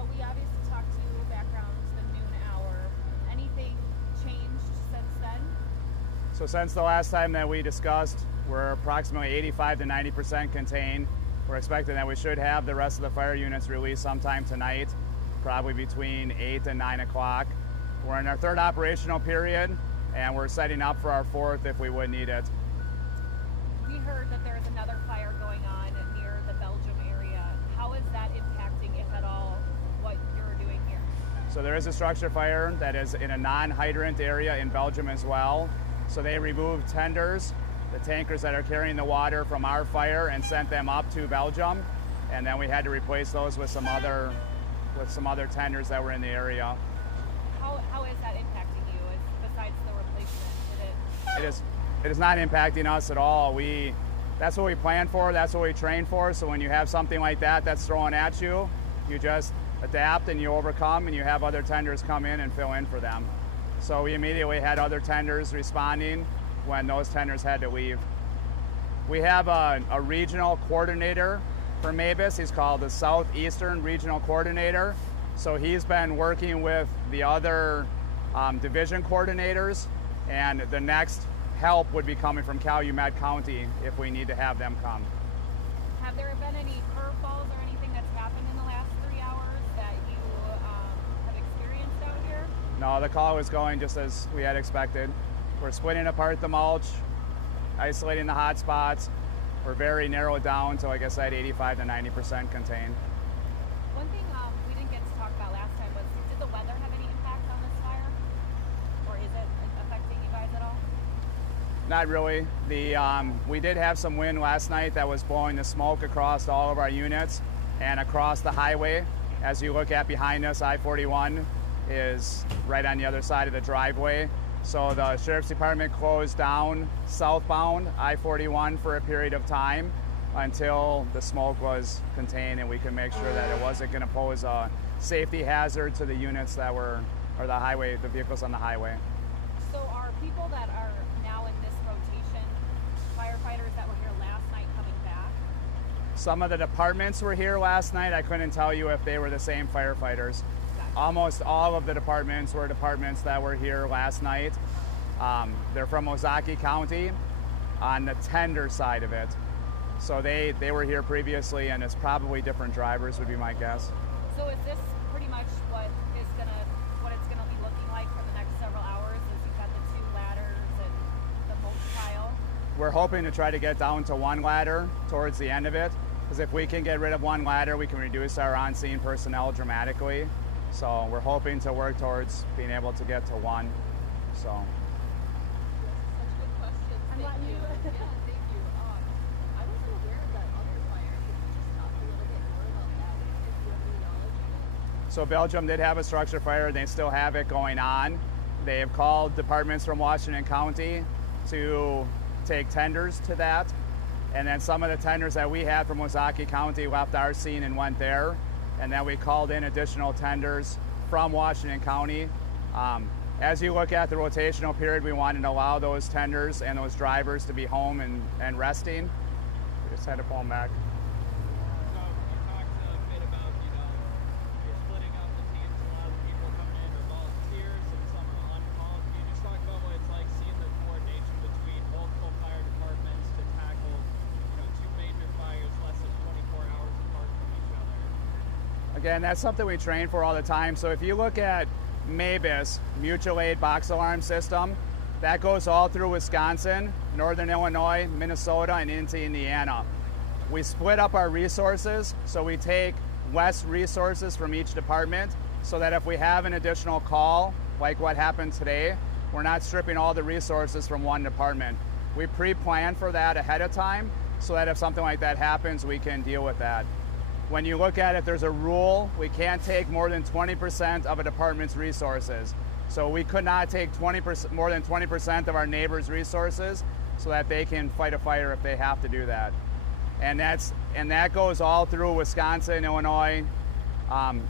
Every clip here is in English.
So we obviously talked to you back around the noon hour. Anything changed since then? So since the last time that we discussed, we're approximately 85 to 90% contained. We're expecting that we should have the rest of the fire units released sometime tonight, probably between 8 and 9 o'clock. We're in our third operational period, and we're setting up for our fourth if we would need it. We heard that there's another fire going on near the Belgium area. How is that impacting, if at all, what you're doing here? So there is a structure fire that is in a non-hydrant area in Belgium as well. So they removed tenders, the tankers that are carrying the water from our fire, and sent them up to Belgium. And then we had to replace those with some other tenders that were in the area. How is that impacting you, besides the replacement? It is not impacting us at all. That's what we plan for, that's what we train for. So when you have something like that that's thrown at you, you just adapt and you overcome, and you have other tenders come in and fill in for them. So we immediately had other tenders responding when those tenders had to leave. We have a regional coordinator for MABUS. He's called the Southeastern Regional Coordinator. So he's been working with the other division coordinators, and the next help would be coming from Calumet County if we need to have them come. Have there been any curveballs or anything that's happened in the last 3 hours that you have experienced out here? No, the call was going just as we had expected. We're splitting apart the mulch, isolating the hot spots. We're very narrowed down to, like I said, 85 to 90% contained. One thing we didn't get to talk about last time was, did the weather have any impact on this fire? Or is it affecting you guys at all? Not really. We did have some wind last night that was blowing the smoke across all of our units and across the highway. As you look at behind us, I-41 is right on the other side of the driveway. So the Sheriff's Department closed down southbound I-41 for a period of time until the smoke was contained and we could make sure that it wasn't going to pose a safety hazard to the units that were, or the vehicles on the highway. So are people that are now in this rotation, firefighters that were here last night, coming back? Some of the departments were here last night. I couldn't tell you if they were the same firefighters. Almost all of the departments were departments that were here last night. They're from Milwaukee County on the tender side of it. So they were here previously, and it's probably different drivers would be my guess. So is this pretty much what it's gonna be looking like for the next several hours, as you've got the 2 ladders and the mulch pile? We're hoping to try to get down to 1 ladder towards the end of it, because if we can get rid of 1 ladder, we can reduce our on-scene personnel dramatically. So we're hoping to work towards being able to get to 1. So. Such good questions. Thank you. Yeah, thank you. I wasn't aware of that other fire. Could you just talk a little bit more about that, if you have any knowledge? So Belgium did have a structure fire. They still have it going on. They have called departments from Washington County to take tenders to that. And then some of the tenders that we had from Milwaukee County left our scene and went there. And then we called in additional tenders from Washington County. As you look at the rotational period, we wanted to allow those tenders and those drivers to be home and resting. We just had to pull them back. So you talked a bit about, you're splitting up the teams, a lot of people coming in are volunteers and some are on call. Can you just talk about what it's like seeing the coordination between multiple fire departments to tackle, 2 major fires less than 24 hours apart from each other? Again, that's something we train for all the time. So if you look at MABUS, Mutual Aid Box Alarm System, that goes all through Wisconsin, Northern Illinois, Minnesota, and into Indiana. We split up our resources, so we take less resources from each department so that if we have an additional call, like what happened today, we're not stripping all the resources from one department. We pre-plan for that ahead of time so that if something like that happens, we can deal with that. When you look at it, there's a rule. We can't take more than 20% of a department's resources. So we could not take more than 20% of our neighbors' resources so that they can fight a fire if they have to do that. And that goes all through Wisconsin, Illinois,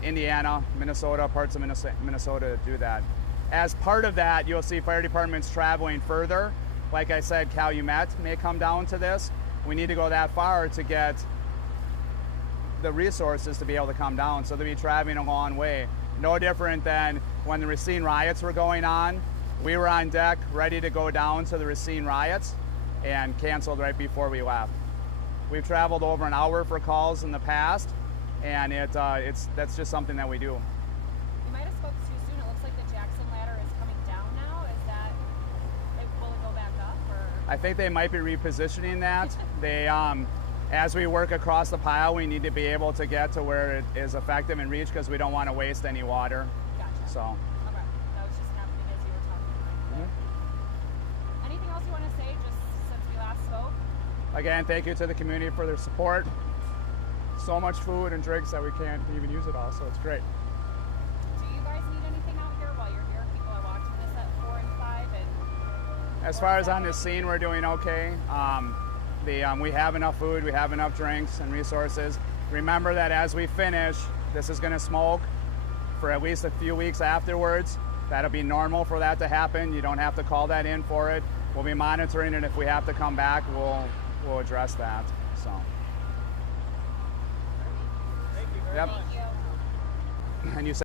Indiana, Minnesota, parts of Minnesota to do that. As part of that, you'll see fire departments traveling further. Like I said, Calumet may come down to this. We need to go that far to get the resources to be able to come down, so they'll be traveling a long way. No different than when the Racine riots were going on. We were on deck ready to go down to the Racine riots and canceled right before we left. We've traveled over an hour for calls in the past, and that's just something that we do. You might have spoke too soon. It looks like the Jackson ladder is coming down now. Is that, will it go back up? Or? I think they might be repositioning that. They, as we work across the pile, we need to be able to get to where it is effective and reach, because we don't want to waste any water. Gotcha. So. Okay. That was just happening as you were talking. Anything else you want to say just since we last spoke? Again, thank you to the community for their support. So much food and drinks that we can't even use it all, so it's great. Do you guys need anything out here while you're here? People are watching this at 4 and 5. And As far as on the scene, we're doing okay. We have enough food, we have enough drinks and resources. Remember that as we finish, this is going to smoke for at least a few weeks afterwards. That'll be normal for that to happen. You don't have to call that in for it. We'll be monitoring it. If we have to come back, we'll address that. So. Thank you very Yep. much. Thank you. And you said